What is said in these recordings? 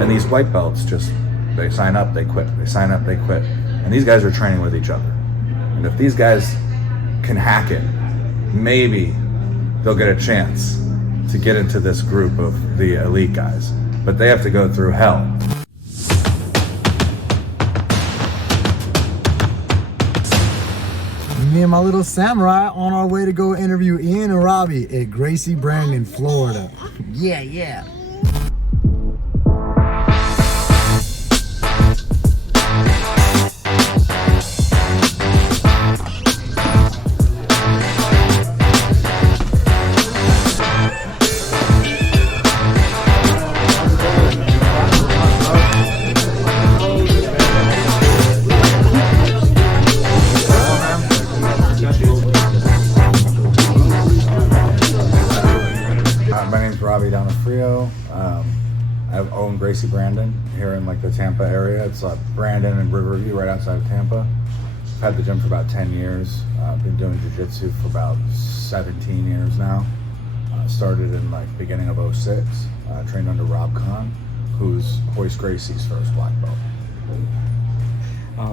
And these white belts just, they sign up, they quit. They sign up, they quit. And these guys are training with each other. And if these guys can hack it, maybe they'll get a chance to get into this group of the elite guys. But they have to go through hell. Me and my little samurai on our way to go interview Ian and Robby at Gracie Brandon, Florida. Yeah. I own Gracie Brandon here in like the Tampa area. It's Brandon and Riverview right outside of Tampa. I've had the gym for about 10 years. I've been doing jiu-jitsu for about 17 years now. Started in like beginning of 06. Trained under Rob Kahn, who's Hoist Gracie's first black belt.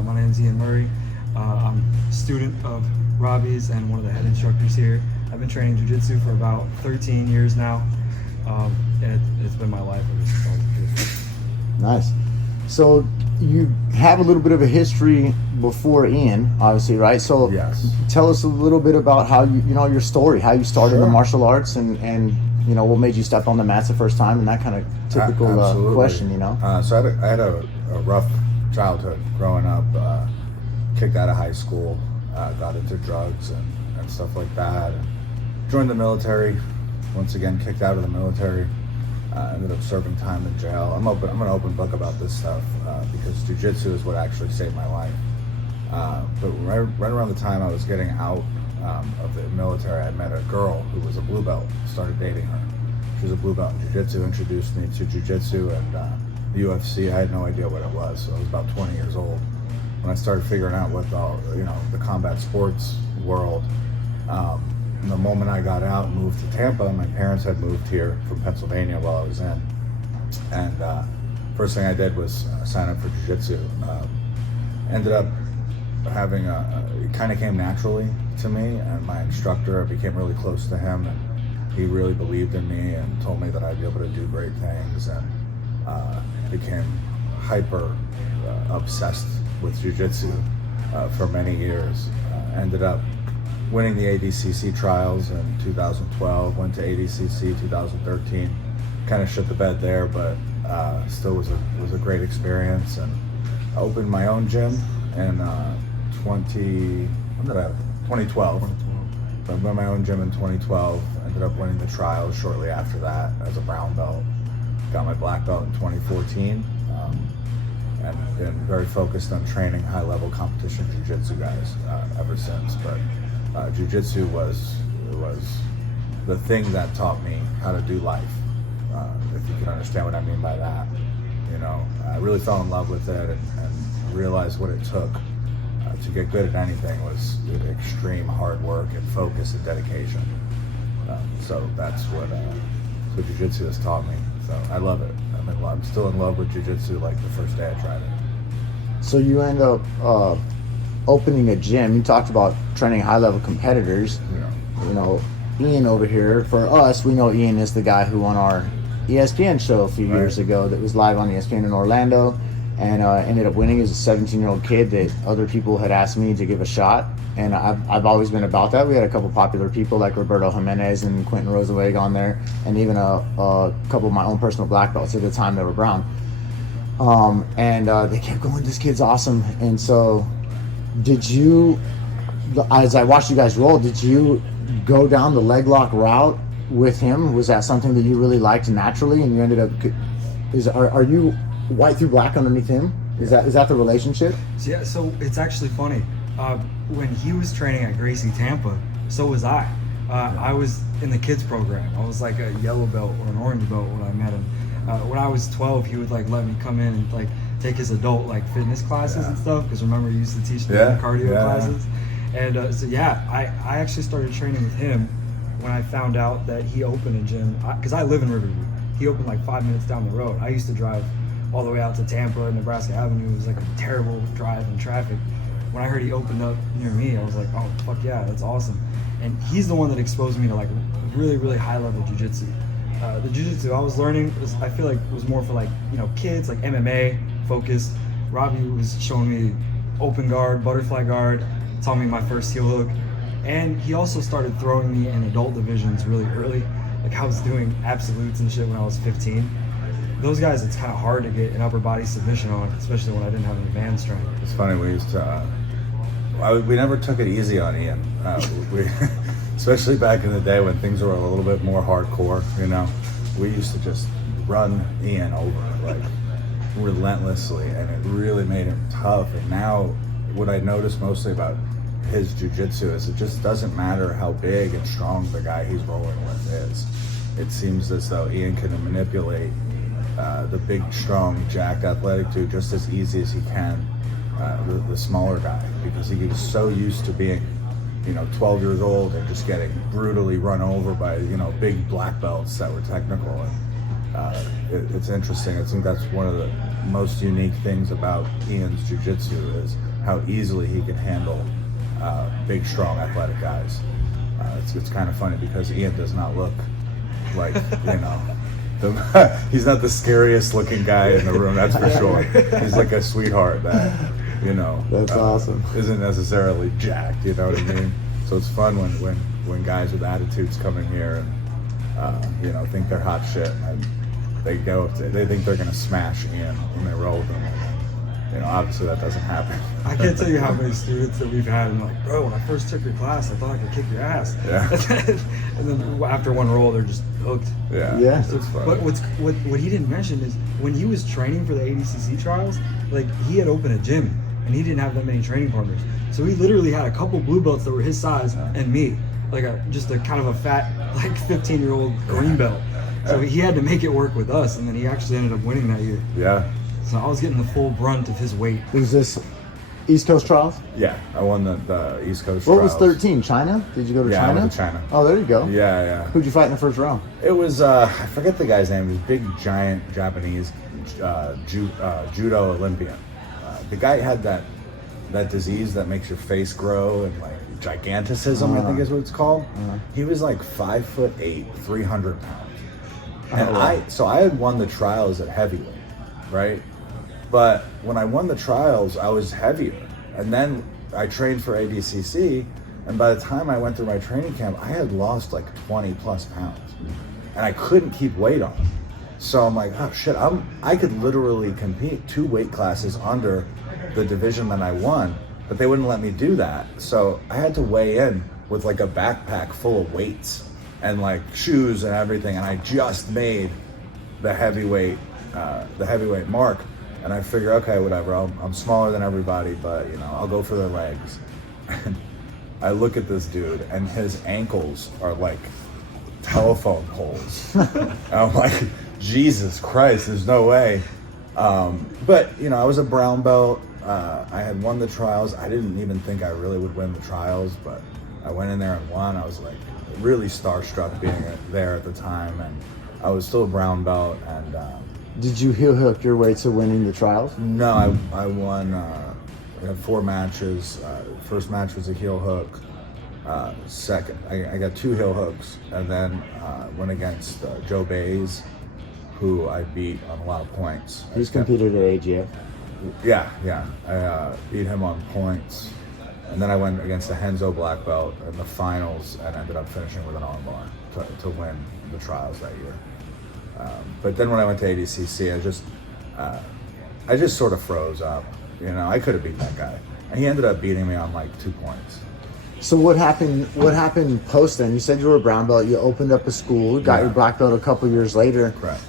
My name is Ian Murray. I'm a student of Robby's and one of the head instructors here. I've been training jiu-jitsu for about 13 years now. And it's been my life ever since I was a kid. Nice. So you have a little bit of a history before Ian, obviously, right? So yes. Tell us a little bit about how your story, how you started in the martial arts, and what made you step on the mats the first time, and that kind of typical question, So I had a rough childhood growing up. Kicked out of high school, got into drugs and stuff like that, and joined the military. Once again, kicked out of the military, ended up serving time in jail. I'm an open book about this stuff because jiu-jitsu is what actually saved my life. But right around the time I was getting out of the military, I met a girl who was a blue belt, started dating her. She was a blue belt in jiu-jitsu, introduced me to jiu-jitsu and the UFC. I had no idea what it was, so I was about 20 years old. When I started figuring out what the combat sports world, the moment I got out and moved to Tampa, my parents had moved here from Pennsylvania while I was in. And first thing I did was sign up for jiu-jitsu. Ended up having it kind of came naturally to me, and my instructor, I became really close to him, and he really believed in me and told me that I'd be able to do great things, and became hyper obsessed with jiu-jitsu for many years. Ended up winning the ADCC trials in 2012, went to ADCC 2013, kind of shit the bed there, but still was a great experience. And I opened my own gym in 2012. I opened my own gym in 2012, ended up winning the trials shortly after that as a brown belt. Got my black belt in 2014, and been very focused on training high-level competition jiu-jitsu guys ever since. But jiu-jitsu was the thing that taught me how to do life, if you can understand what I mean by that. I really fell in love with it and realized what it took to get good at anything was extreme hard work and focus and dedication. So that's what jiu-jitsu has taught me. So I love it. I'm still in love with jiu-jitsu like the first day I tried it. So you end up opening a gym. You talked about training high-level competitors. Yeah. Ian over here, for us, we know Ian is the guy who won our ESPN show a few years ago that was live on ESPN in Orlando, and ended up winning as a 17-year-old kid that other people had asked me to give a shot. And I've always been about that. We had a couple popular people like Roberto Jimenez and Quentin Rosaweg on there, and even a couple of my own personal black belts at the time that were brown. And they kept going, this kid's awesome. And so did you, as I watched you guys roll, did you go down the leg lock route with him? Was that something that you really liked naturally, and you ended up, are you white through black underneath him? Is that the relationship? Yeah, so it's actually funny. When he was training at Gracie Tampa, so was I. I was in the kids program. I was like a yellow belt or an orange belt when I met him. When I was 12, he would let me come in and take his adult fitness classes and stuff, because remember he used to teach the cardio classes. And I actually started training with him when I found out that he opened a gym, because I live in Riverview. He opened 5 minutes down the road. I used to drive all the way out to Tampa, Nebraska Avenue. It was like a terrible drive in traffic. When I heard he opened up near me, I was like, oh, fuck yeah, that's awesome. And he's the one that exposed me to like really, really high level jiu-jitsu. The jiu-jitsu I was learning I feel like was more for like, you know, kids, like MMA focused. Robby was showing me open guard, butterfly guard, taught me my first heel hook. And he also started throwing me in adult divisions really early. Like I was doing absolutes and shit when I was 15. Those guys, it's kind of hard to get an upper body submission on, especially when I didn't have any van strength. It's funny, we used to, we never took it easy on Ian. We, especially back in the day when things were a little bit more hardcore, you know, we used to just run Ian over, like relentlessly, and it really made him tough. And now what I notice mostly about his jiu-jitsu is it just doesn't matter how big and strong the guy he's rolling with is. It seems as though Ian can manipulate the big, strong, jacked, athletic dude just as easy as he can the smaller guy, because he gets so used to being, you know, 12 years old and just getting brutally run over by, you know, big black belts that were technical. And it's interesting. I think that's one of the most unique things about Ian's jiu-jitsu is how easily he can handle big, strong, athletic guys. It's kind of funny because Ian does not look like, you know, he's not the scariest looking guy in the room, that's for sure. He's like a sweetheart that, you know, that's awesome. Isn't necessarily jacked, you know what I mean? So it's fun when guys with attitudes come in here and, you know, think they're hot shit, and they think they're gonna smash Ian when they roll with them. You know, obviously that doesn't happen. I can't tell you how many students that we've had, and like, bro, when I first took your class, I thought I could kick your ass. Yeah. And then after one roll, they're just hooked. Yeah. Yeah. It's funny. But what he didn't mention is when he was training for the ADCC trials, like he had opened a gym and he didn't have that many training partners. So he literally had a couple blue belts that were his size and me, like just a kind of a fat, like 15-year-old green belt. So he had to make it work with us, and then he actually ended up winning that year. Yeah. So I was getting the full brunt of his weight. Was this East Coast Trials? Yeah, I won the East Coast What trials. was 13? China? Did you go to Yeah, China? I went to China. Oh, there you go. Yeah. Who'd you fight in the first round? It was, I forget the guy's name. He was a big, giant Japanese judo Olympian. The guy had that disease that makes your face grow, and like giganticism, I think is what it's called. He was like 5'8", 300 pounds. And I had won the trials at heavyweight, right? But when I won the trials, I was heavier. And then I trained for ADCC, and by the time I went through my training camp, I had lost like 20 plus pounds. And I couldn't keep weight on. So I'm like, oh shit, I could literally compete 2 weight classes under the division that I won, but they wouldn't let me do that. So I had to weigh in with like a backpack full of weights and like shoes and everything, and I just made the heavyweight mark. And I figure, okay, whatever, I'm smaller than everybody, but you know, I'll go for their legs. And I look at this dude, and his ankles are like telephone poles. And I'm like, Jesus Christ, there's no way. But you know, I was a brown belt. I had won the trials. I didn't even think I really would win the trials, but I went in there and won. I was like really starstruck being there at the time, and I was still a brown belt. And Did you heel hook your way to winning the trials? no, I won. We had 4 matches. First match was a heel hook. Second, I got 2 heel hooks, and then went against Joe Bays, who I beat on a lot of points. He's competed at AGF. Yeah. I beat him on points, and then I went against the Henzo black belt in the finals and ended up finishing with an armbar to win the trials that year. But then when I went to ADCC, I just sort of froze up. You know, I could have beaten that guy, and he ended up beating me on like 2 points. So what happened? What happened post then? You said you were a brown belt. You opened up a school. Got your black belt a couple years later. Correct.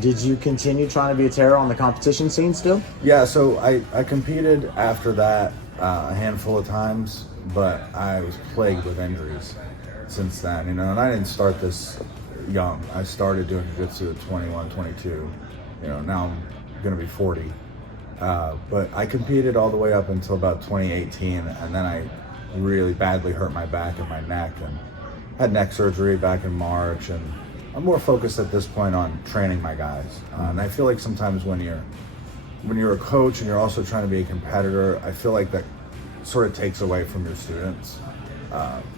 Did you continue trying to be a terror on the competition scene still? Yeah, so I competed after that a handful of times, but I was plagued with injuries since then, you know, and I didn't start this young. I started doing jiu-jitsu at 21, 22, you know, now I'm gonna be 40. But I competed all the way up until about 2018, and then I really badly hurt my back and my neck, and had neck surgery back in March, and I'm more focused at this point on training my guys. And I feel like sometimes when you're a coach and you're also trying to be a competitor, I feel like that sort of takes away from your students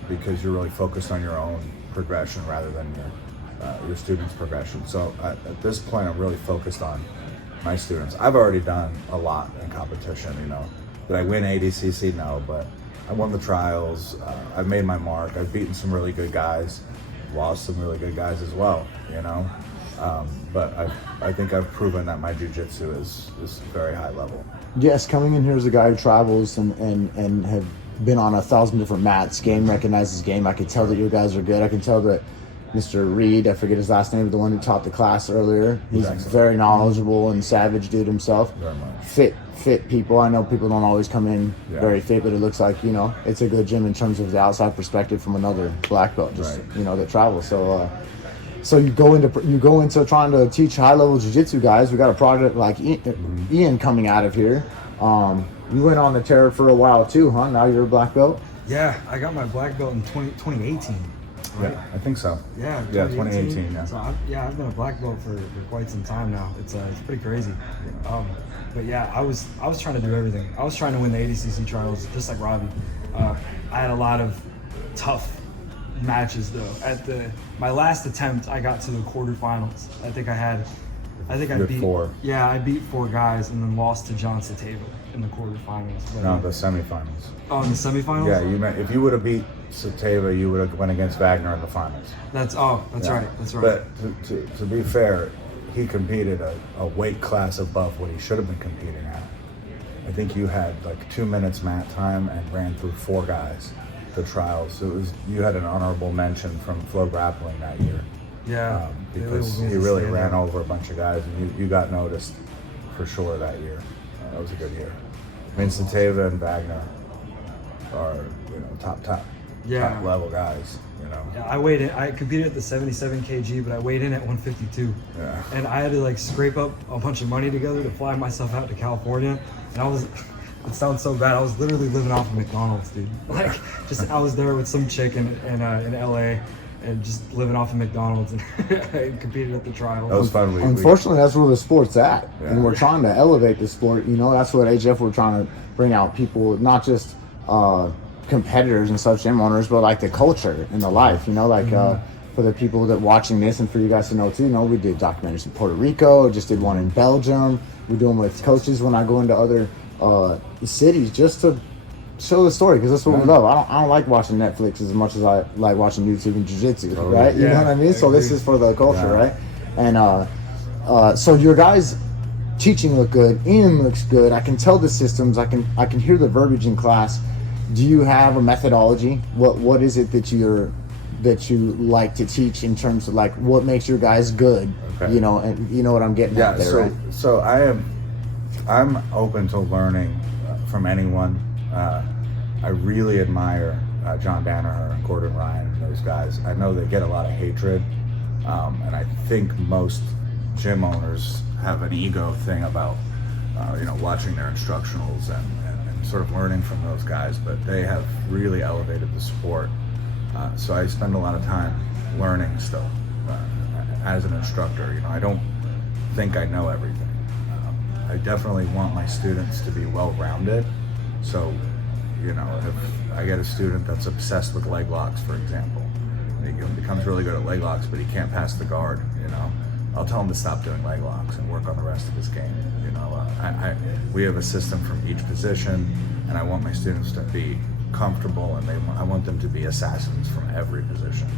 because you're really focused on your own progression rather than your students' progression. So at this point, I'm really focused on my students. I've already done a lot in competition. Did I win ADCC? No, but I won the trials. I've made my mark. I've beaten some really good guys, lost some really good guys as well. But I think I've proven that my jiu-jitsu is very high level. Yes, coming in here as a guy who travels and have been on 1,000 different mats, game recognizes game. I could tell that you guys are good. I can tell that Mr. Reed, I forget his last name, but the one who taught the class earlier, he's very knowledgeable and savage dude himself. Very much. Fit people. I know people don't always come in very fit, but it looks like, it's a good gym in terms of the outside perspective from another black belt, that travels. So you go into trying to teach high level jiu-jitsu guys. We got a project like Ian coming out of here. You went on the tear for a while too, huh? Now you're a black belt? Yeah, I got my black belt in 2018. Right? Yeah, I think so. Yeah, 2018. Yeah. So I've been a black belt for quite some time now. It's pretty crazy. But yeah, I was trying to do everything. I was trying to win the ADCC trials just like Robby. I had a lot of tough matches though. At my last attempt, I got to the quarterfinals. I think I beat 4. Yeah, I beat 4 guys and then lost to John Sateva in the quarterfinals. But, No, the semifinals. Oh, in the semifinals? Yeah, if you would have beat Sateva, you would have went against Wagner in the finals. That's right. That's right. But to be fair, he competed a weight class above what he should have been competing at. I think you had like 2 minutes mat time and ran through 4 guys the trials. So you had an honorable mention from Flow Grappling that year. Yeah, because he really ran over a bunch of guys, and you got noticed for sure that year. That was a good year. I mean, Sateva and Wagner are top level guys. Yeah, I competed at the 77 kg, but I weighed in at 152. Yeah. And I had to like scrape up a bunch of money together to fly myself out to California. And it sounds so bad. I was literally living off of McDonald's, dude. Like, I was there with some chick in LA. And just living off of McDonald's and I competed at the trials. That was fun. Unfortunately, that's where the sport's at. Yeah. And we're trying to elevate the sport. That's what AGF, we're trying to bring out people, not just competitors and such, gym owners, but like the culture and the life, for the people that watching this and for you guys to know too, we did documentaries in Puerto Rico, just did one in Belgium. We do them with coaches when I go into other cities just to show the story, because that's what we love. I don't like watching Netflix as much as I like watching YouTube and jiu-jitsu, right? You know what I mean? So this is for the culture, right? And so your guys' teaching look good, Ian looks good. I can tell the systems. I can hear the verbiage in class. Do you have a methodology? What is it that you like to teach in terms of like what makes your guys good? Okay. And you know what I'm getting at there, right? So I'm open to learning from anyone. I really admire John Danaher and Gordon Ryan and those guys. I know they get a lot of hatred, and I think most gym owners have an ego thing about watching their instructionals and sort of learning from those guys, but they have really elevated the sport. So I spend a lot of time learning still as an instructor. I don't think I know everything. I definitely want my students to be well-rounded. So, if I get a student that's obsessed with leg locks, for example, he becomes really good at leg locks, but he can't pass the guard, I'll tell him to stop doing leg locks and work on the rest of his game. We have a system from each position, and I want my students to be comfortable, and I want them to be assassins from every position.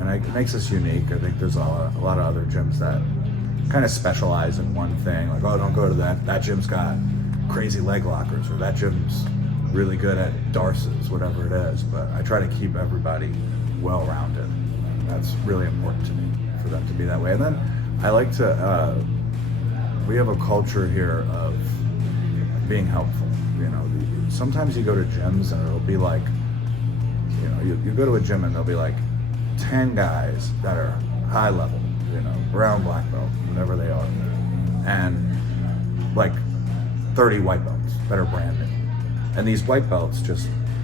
And it makes us unique. I think there's a lot of other gyms that kind of specialize in one thing, like, oh, don't go to that gym's got crazy leg lockers, or that gym's really good at darces, whatever it is. But I try to keep everybody well-rounded. And that's really important to me, for them to be that way. And then I like to, we have a culture here of being helpful. Sometimes you go to gyms and it'll be like, you go to a gym and there'll be like 10 guys that are high level, brown, black belt, whatever they are, and like 30 white belts that are brand new. And these white belts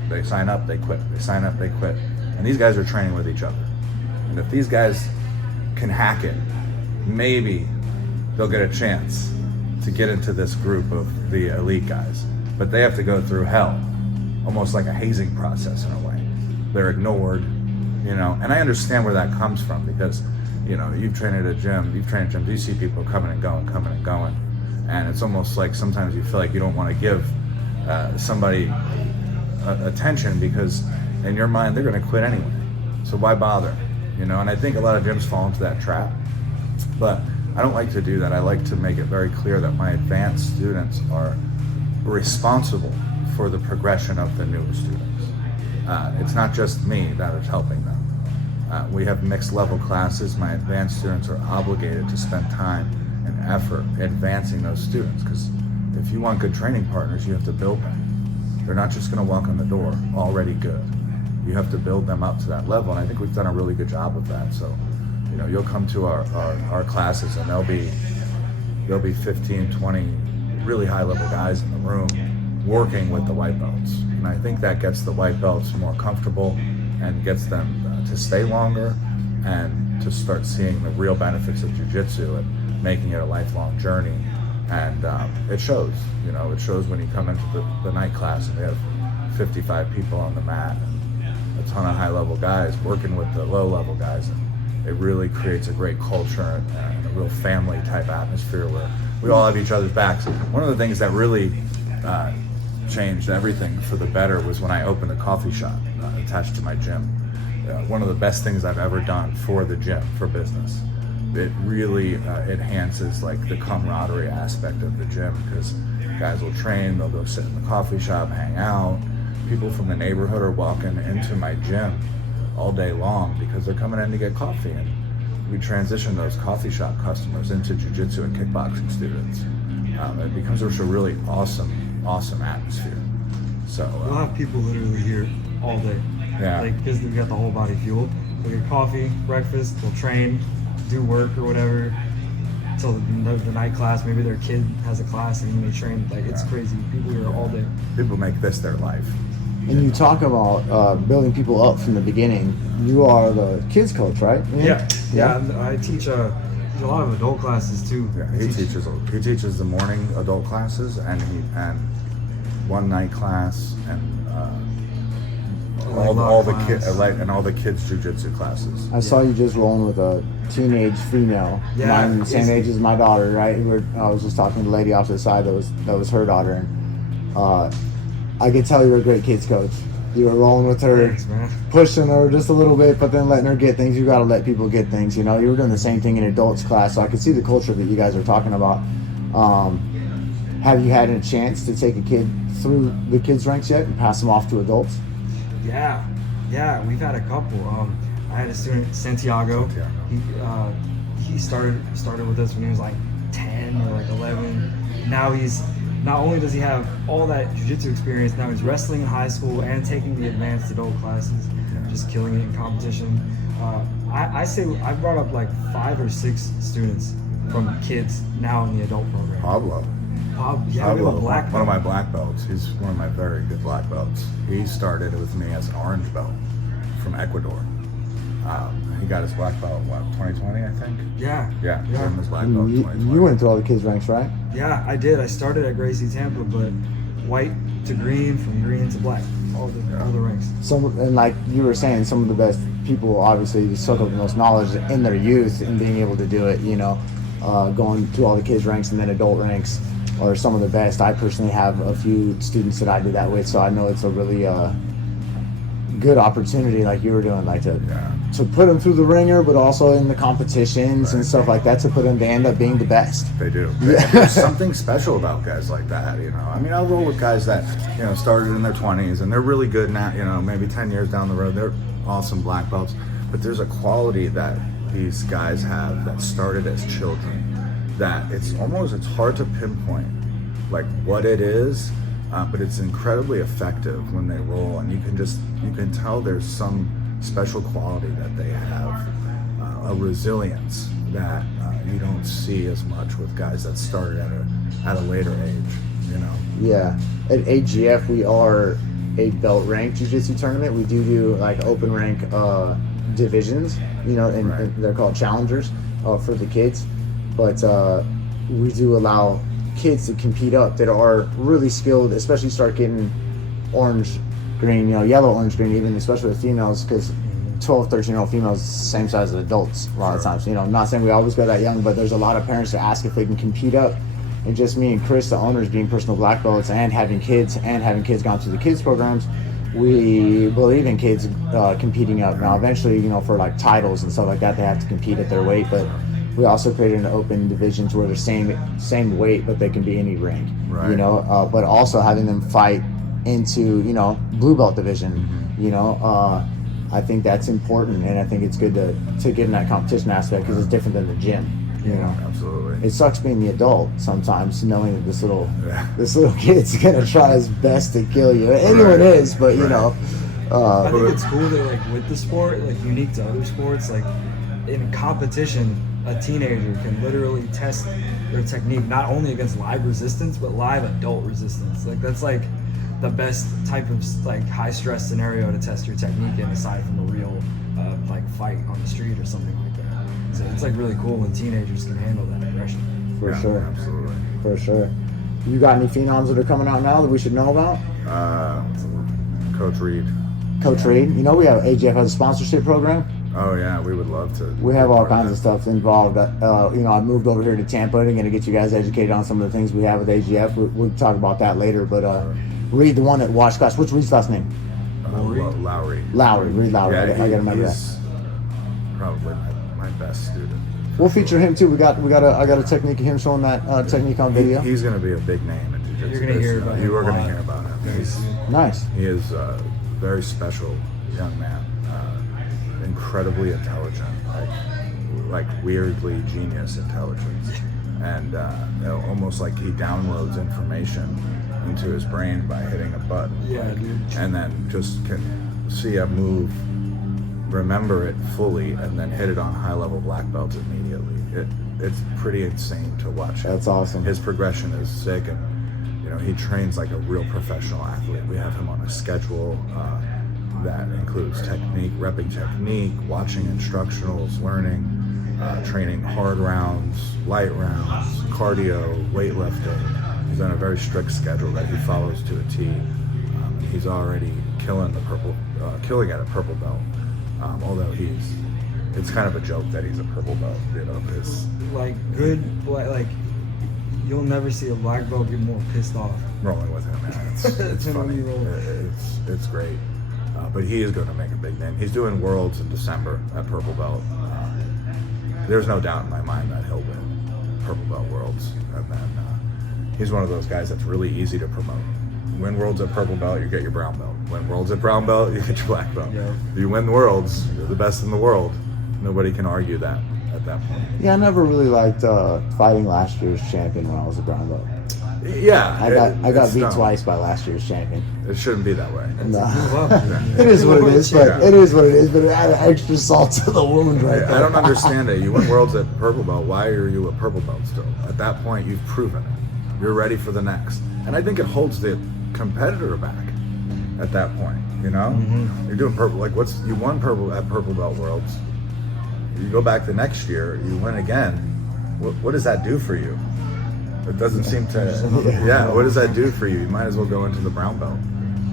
they sign up, they quit. They sign up, they quit. And these guys are training with each other. And if these guys can hack it, maybe they'll get a chance to get into this group of the elite guys. But they have to go through hell, almost like a hazing process in a way. They're ignored, you know, and I understand where that comes from because, you know, you've trained at a gym, you see people coming and going, and it's almost like sometimes you feel like you don't want to give somebody attention because in your mind they're going to quit anyway. So why bother, you know? And I think a lot of gyms fall into that trap, but I don't like to do that. I like to make it very clear that my advanced students are responsible for the progression of the newer students. It's not just me that is helping them. We have mixed level classes. My advanced students are obligated to spend time and effort advancing those students because if you want good training partners, you have to build them. They're not just going to walk in the door already good. You have to build them up to that level, and I think we've done a really good job of that. So, you know, you'll come to our classes and there'll be 15, 20 really high level guys in the room working with the white belts. And I think that gets the white belts more comfortable and gets them to stay longer and to start seeing the real benefits of jiu-jitsu and making it a lifelong journey. And it shows, you know, it shows when you come into the night class and they have 55 people on the mat and a ton of high level guys working with the low level guys. And it really creates a great culture and a real family type atmosphere where we all have each other's backs. One of the things that really changed everything for the better was when I opened a coffee shop attached to my gym. One of the best things I've ever done for the gym, for business. It really enhances like the camaraderie aspect of the gym because guys will train, they'll go sit in the coffee shop, hang out. People from the neighborhood are walking into my gym all day long because they're coming in to get coffee, and we transition those coffee shop customers into jiu-jitsu and kickboxing students. It becomes a really awesome atmosphere. So we'll have people literally here all day. Yeah. Like, because we got the whole body fuel. They'll get coffee, breakfast, they'll train, do work or whatever till the night class. Maybe their kid has a class and they train. Like, it's crazy. People here all day. People make this their life. And you talk about building people up from the beginning. You are the kids coach, right? Yeah. I teach a lot of adult classes too. Yeah, he teaches the morning adult classes and one night class and all the kids jiu-jitsu classes. I saw you just rolling with a teenage female, the same age as my daughter, right? I was just talking to the lady off to the side that was her daughter, and I could tell you were a great kids coach. You were rolling with her, Thanks, man. pushing her just a little bit, but then letting her get things. You got to let people get things, you know. You were doing the same thing in adults class, so I could see the culture that you guys are talking about. Have you had a chance to take a kid through the kids ranks yet and pass them off to adults? Yeah, we've had a couple. I had a student, Santiago. He started with us when he was like 10 or like 11. Now not only does he have all that jiu-jitsu experience, now he's wrestling in high school and taking the advanced adult classes, just killing it in competition. I say I brought up like 5 or 6 students from kids now in the adult program. Pablo, we have a black belt. one of my black belts. He's one of my very good black belts. He started with me as an orange belt from Ecuador. He got his black belt, 2020, I think? Yeah. Earned his black belt in 2020. You went through all the kids ranks, right? Yeah, I did. I started at Gracie Tampa, but white to green, from green to black, all the ranks. And like you were saying, some of the best people obviously soak up the most knowledge in their youth and being able to do it, you know, going through all the kids ranks and then adult ranks are some of the best. I personally have a few students that I did that with, so I know it's a really good opportunity, like you were doing, like to put them through the ringer, but also in the competitions and stuff like that, to put them to end up being the best. They do. There's something special about guys like that, you know. I mean, I'll roll with guys that, you know, started in their 20s and they're really good now, you know, maybe 10 years down the road, they're awesome black belts. But there's a quality that these guys have that started as children that it's hard to pinpoint like what it is, but it's incredibly effective when they roll, and you can tell there's some special quality that they have, a resilience that you don't see as much with guys that started at a later age, you know. Yeah, at AGF we are a belt rank jiu-jitsu tournament. We do like open rank divisions, you know, and they're called challengers for the kids. But we do allow kids to compete up that are really skilled, especially start getting orange, green, you know, yellow, orange, green, even especially with females, because 12, 13-year-old females same size as adults a lot of times. You know, I'm not saying we always go that young, but there's a lot of parents that ask if they can compete up. And just me and Chris, the owners, being personal black belts and having kids gone through the kids programs, we believe in kids competing up. Now, eventually, you know, for like titles and stuff like that, they have to compete at their weight. But we also created an open division to where they're same weight, but they can be any rank. You know, but also having them fight into, you know, blue belt division. You know, I think that's important, and I think it's good to get in that competition aspect because it's different than the gym. You know, absolutely. It sucks being the adult sometimes, knowing that this little kid's gonna try his best to kill you. Anyone is, but you know. I think it's cool that like with the sport, like unique to other sports, like in competition, a teenager can literally test their technique not only against live resistance but live adult resistance. Like that's like the best type of like high stress scenario to test your technique in, aside from a real like fight on the street or something like that. So it's like really cool when teenagers can handle that aggression. For sure. Absolutely. For sure. You got any phenoms that are coming out now that we should know about? Coach Reed. Coach Reed. You know, we have AGF has a sponsorship program. Oh yeah, we would love to. We have all kinds of stuff involved. You know, I moved over here to Tampa and going to get you guys educated on some of the things we have with AGF. We'll talk about that later. But Reed, the one that watched class. What's Reed's last name? Lowry. Reed Lowry. Yeah, I got to remember that. He's probably my best student. We'll feature him too. I got a technique of him showing that technique on video. He's going to be a big name in jiu-jitsu. You're going to hear about him. You are going to hear about him. He's Nice. He is a very special young man, incredibly intelligent, like weirdly genius intelligence, and you know, almost like he downloads information into his brain by hitting a button. Yeah, dude. And then just can see a move, remember it fully, and then hit it on high-level black belts immediately. It's pretty insane to watch. That's awesome. His progression is sick, and you know, he trains like a real professional athlete. We have him on a schedule that includes technique, repping technique, watching instructionals, learning, training hard rounds, light rounds, cardio, weightlifting. He's on a very strict schedule that he follows to a T. He's already killing at a purple belt. Although it's kind of a joke that he's a purple belt, you know, because Like good, like you'll never see a black belt get more pissed off. rolling with him, man, it's funny. It's great. But he is going to make a big name. He's doing Worlds in December at purple belt. There's no doubt in my mind that he'll win purple belt Worlds. And then he's one of those guys that's really easy to promote. Win Worlds at purple belt, you get your brown belt. Win Worlds at brown belt, you get your black belt. Yeah. If you win the Worlds, you're the best in the world. Nobody can argue that at that point. Yeah, I never really liked fighting last year's champion when I was a brown belt. Yeah, I got it's beat dumb. twice by last year's champion. It shouldn't be that way. Move up. It is what it is, but Yeah. it is what it is. But it added extra salt to the wound right there. I don't understand it. You win Worlds at purple belt. Why are you a purple belt still? At that point, you've proven it. You're ready for the next. And I think it holds the competitor back at that point. You know, you're doing purple. Like you won purple at purple belt Worlds. You go back the next year, you win again. What does that do for you? It doesn't seem to. Yeah. What does that do for you? You might as well go into the brown belt.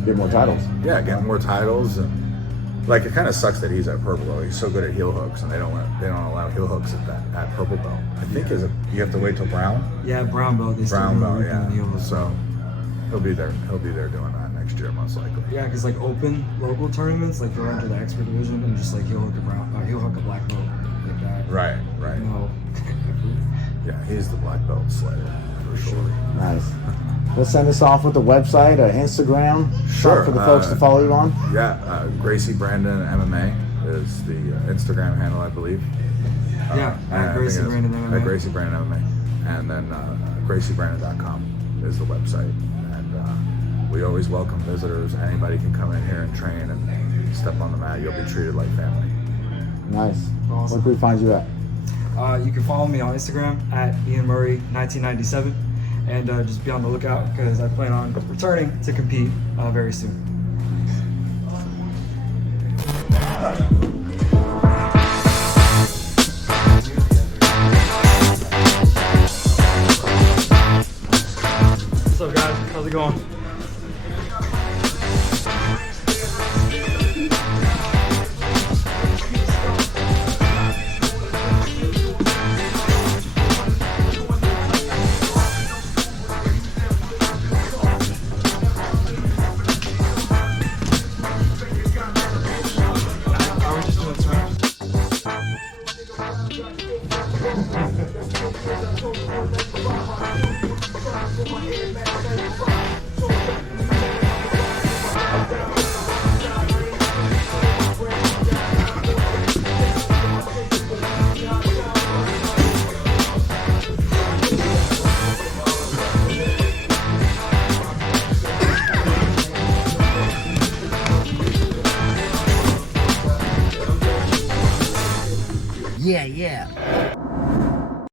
Get more titles. Yeah, get more titles, and like it kind of sucks that he's at purple belt. He's so good at heel hooks, and they don't allow heel hooks at purple belt. I think you have to wait till brown. Yeah, brown belt. They still Brown belt, really yeah. heel hook. So he'll be there. He'll be there doing that next year, most likely. Yeah, because like open local tournaments, like they're under the expert division and just like heel hook a black belt like that. Right. You know, Yeah, he's the black belt slayer for sure. Nice. Let's send us off with a website, Instagram. Sure. For the folks to follow you on. Yeah, Gracie Brandon MMA is the Instagram handle, I believe. Yeah, I at think Gracie it's Brandon MMA. At Gracie Brandon MMA. And then GracieBrandon.com is the website. And we always welcome visitors. Anybody can come in here and train and step on the mat. You'll be treated like family. Nice. Awesome. Where can we find you at? You can follow me on Instagram at Ian Murray 1997, and just be on the lookout because I plan on returning to compete very soon. up, guys? How's it going? Yeah, yeah.